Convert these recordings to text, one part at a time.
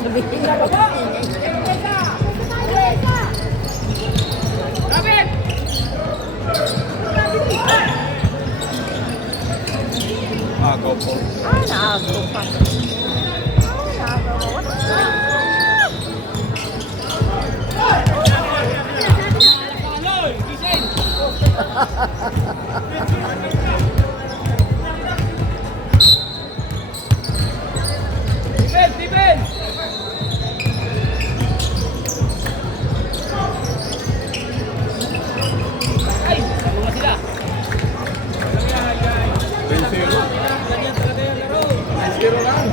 Sabihin na ba? David! Agaw po. Naago pa. Naago pa. Defense! Ay! Salungan sila! 10-0. 10-0 lang.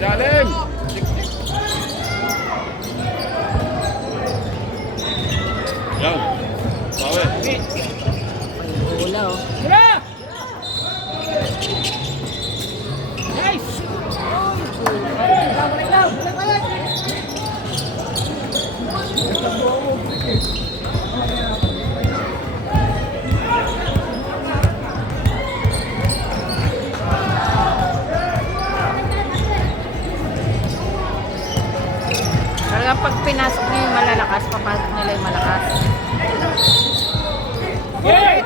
Ilalim! Yan. Bawi. Bola oh. Mura! Nice! Talagang pag pinasok niyo yung malalakas, papasok nila yung malakas. Yeah!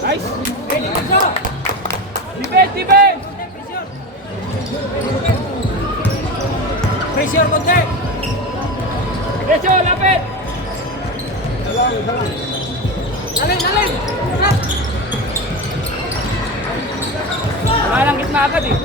Nice! Defense! Pressure konti! Pressure, lapit! Naling! Wala lang gitna agad eh.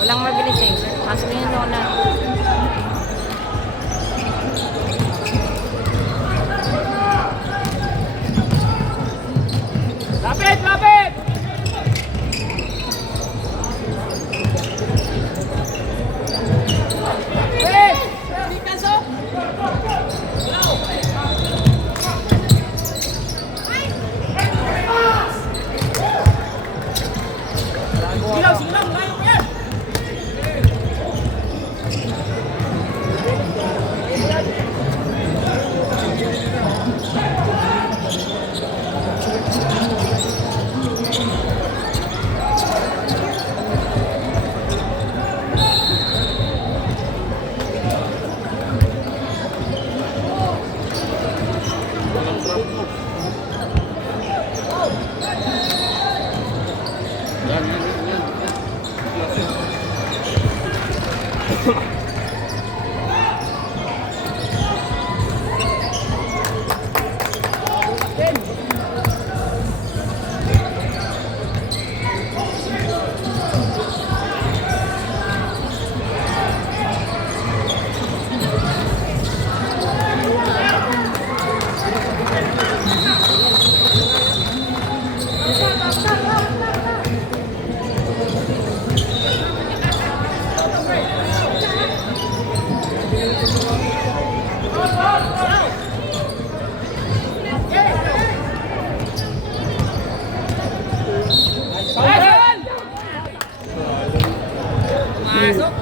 Walang mabilis eh. Pasok niyo yung lona. Lapit! Silaw! Layo ko yan!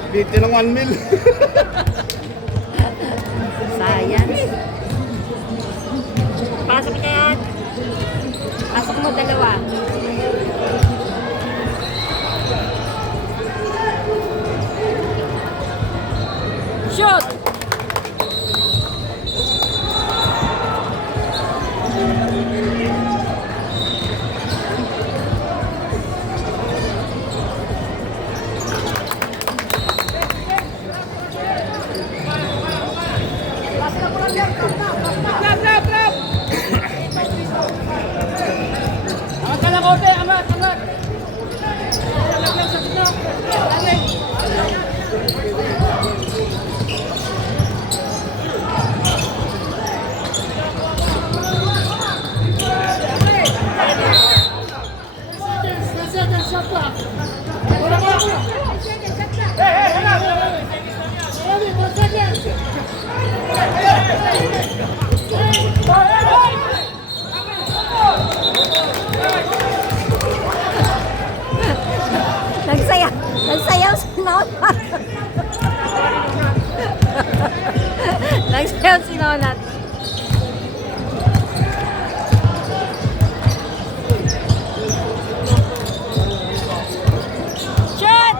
Dito ng 1 mil. Sayang. Pasok ka yan. Pasok mo dalawa. Shoot! Trap! Angat ka na konti, angat! Laglag sa gitna! Laglag! sinonat. Nagsayaw sinonat. Shot!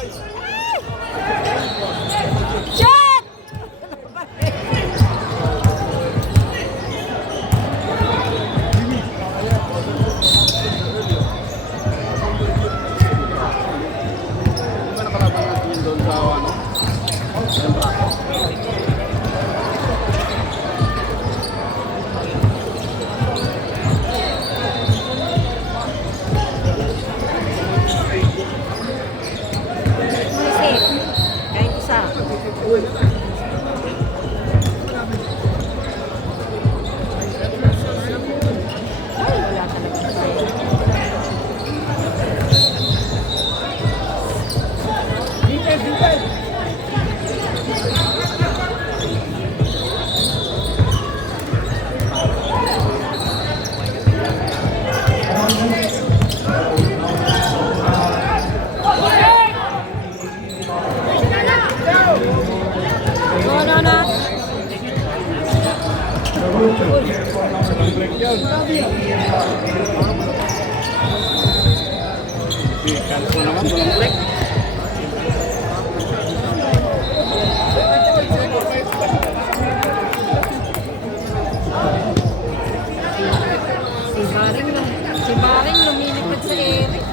Shot! Ano ba nakalaban natin yun doon sa ano? Yung braso? Marisip. Kahit isa. Ay, wala talaga tayo. Defense, defense. No, no, no. Break yan. Okay, cancel naman. Walang break. Si Baring lumilipad sa Eric.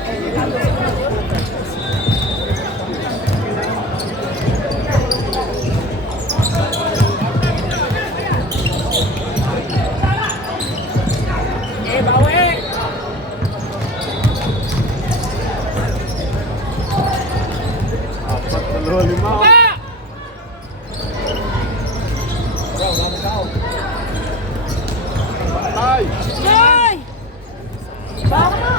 Eh, bawi. Apat, dalawa, lima. Pa! Ay! Ay! Baka na!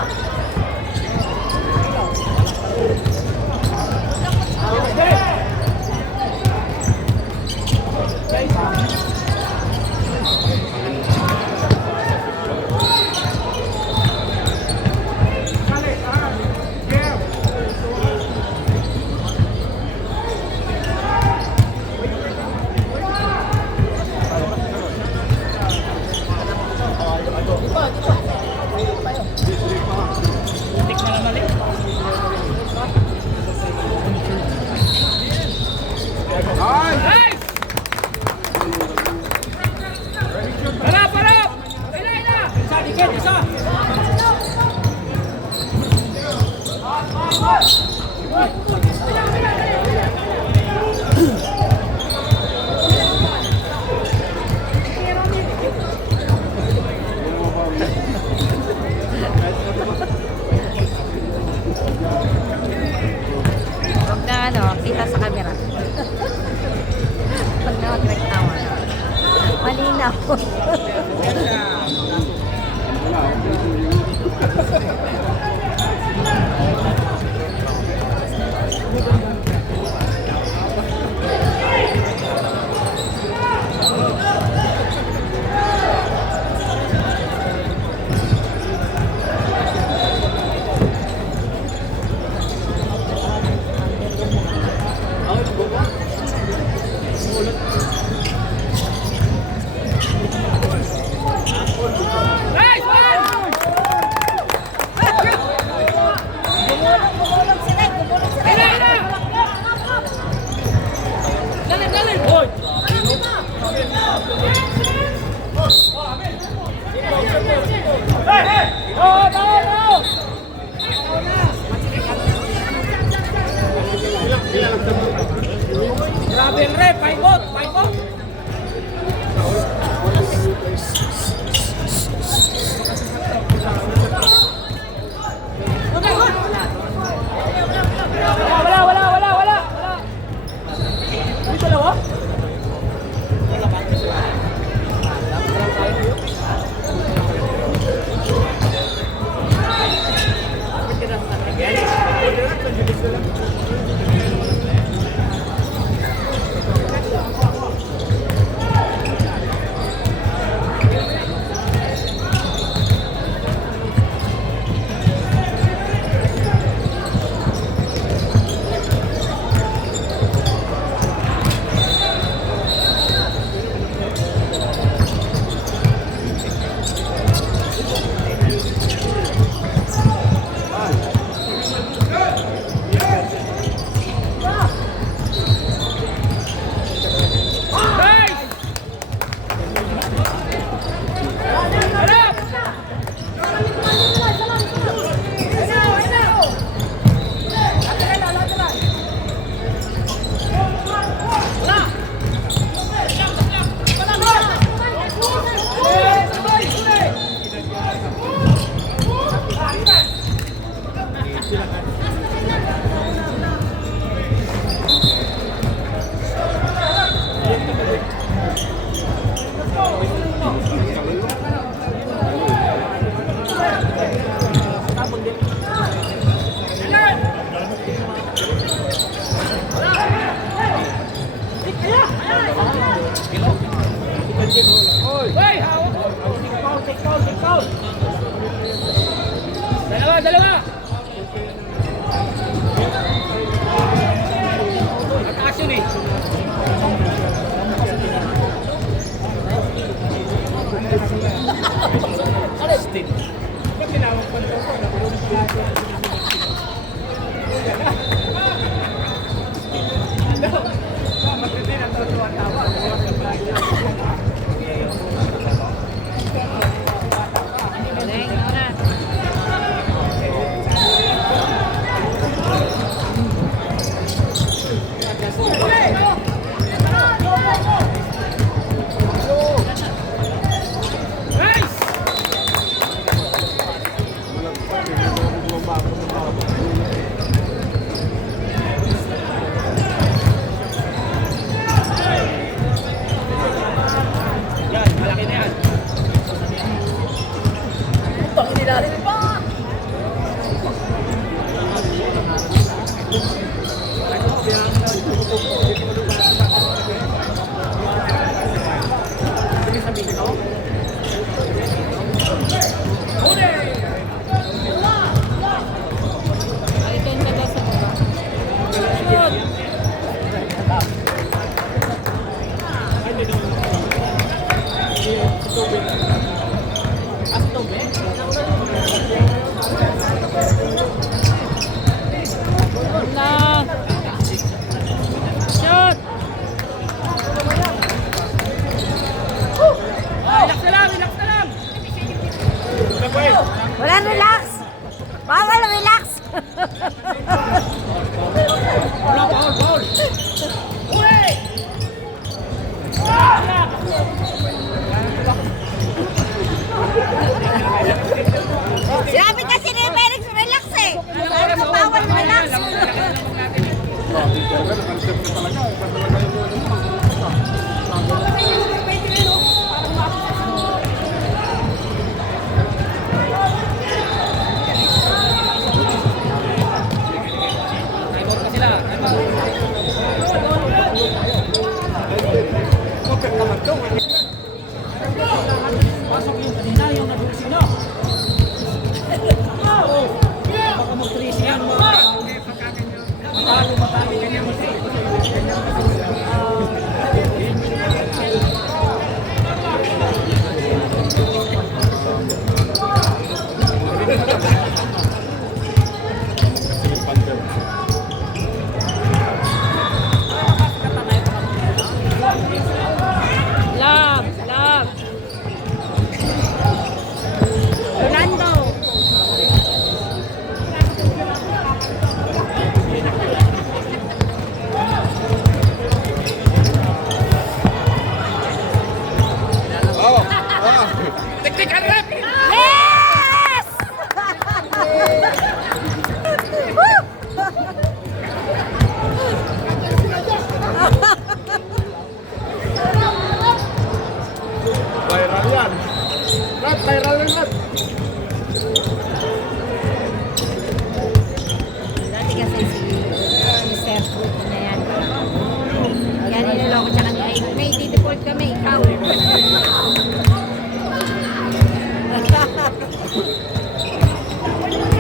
Tik na mali. Ay! Nice! Harap, harap! Ina! Isa, dikit, isa! Huwag na ano, kita sa camera. Pag na nagtawa. Malinaw. Nice one! Ina! Dali, dali! Hoy! Hey, hey! Oh, tawa! Grabe yung rep! Paikot! Paikot! Wala! Dito dalawa? foul. Dalawa. Mataas yun eh. Arrested. Ba't tinawag pa nito? Galing, na. Nice! Yan, malaki na yan. Putang nilalim pa! Alitin ka daw sa baba. Na. Shoot! Relax na lang! Wala relax! Bawal relax! Ball! Sinabi kasi ni Merix relax eh! Sabi ko bawal relax! Concept na talaga. Iba talaga yung Pasok yung kanina, yung nagulsino.